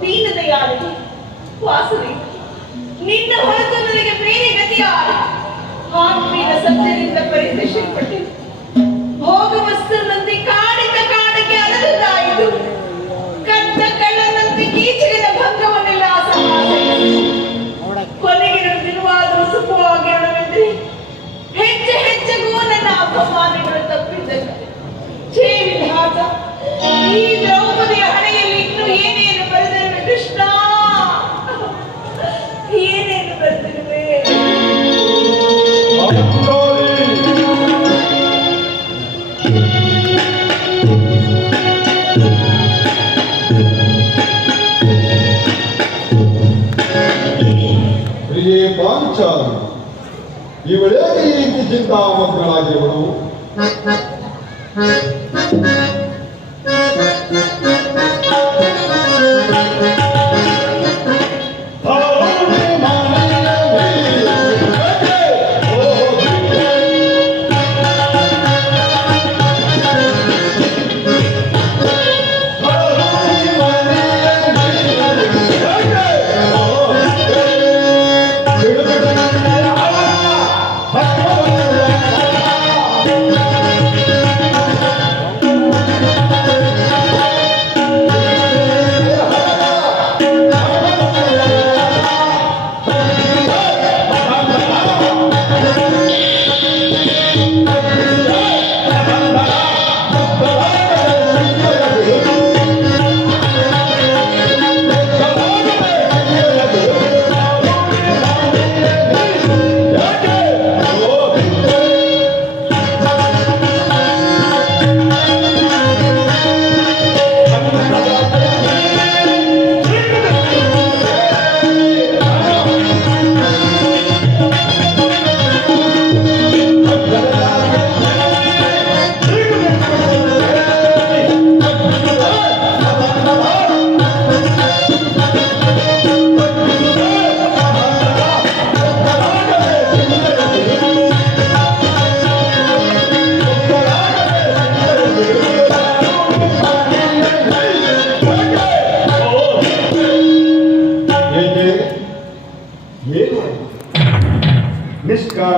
ದೀನದಯಾಳು ವಾಸುವಿ, ನಿನ್ನ ಹೊರತು ನನಗೆ ಬೇರೆ ಗತಿಯಾರ ಆತ್ಮೀಯ ಸತ್ಯದಿಂದ ಪರಿಚಯಿಸಲ್ಪಟ್ಟೆ ಭೋಗ ವಸ್ತುನಂತೆ ಕಾಡಕ್ಕೆ ಅಲದಾಯಿತು. ಕದ್ದ ಕಳ್ಳನಂತೆ ಕೀಚಕದ ಭಂಗವನ್ನೆಲ್ಲ ಕೊನೆಗೆ ದಿನವಾದರೂ ಸುಖವಾಗಿರണമെಂದ್ರೆ ಹೆಜ್ಜೆಗೂ ನನ್ನ ಅಪಮಾನಗಳು ತಪ್ಪಿದ್ದಲ್ಲ. ಛೇ ವಿಧಾತ, ಈ ದ್ರೌಪದಿಯ ಹಣೆಯಲ್ಲಿ ಇನ್ನು ಏನೇನು ಬರೆದಿರುವೆ ಕೃಷ್ಣ, ಏನೇನು ಬರೆದಿರುವೆ. ಪ್ರಿಯೇ ಪಾಂಚಾಲಿ, ಇವಳೇಕೆ ಈ ರೀತಿ ಚಿಂತಾಮಗ್ನಳಾಗಿರುವಳು? ನಿಷ್ಕಾರ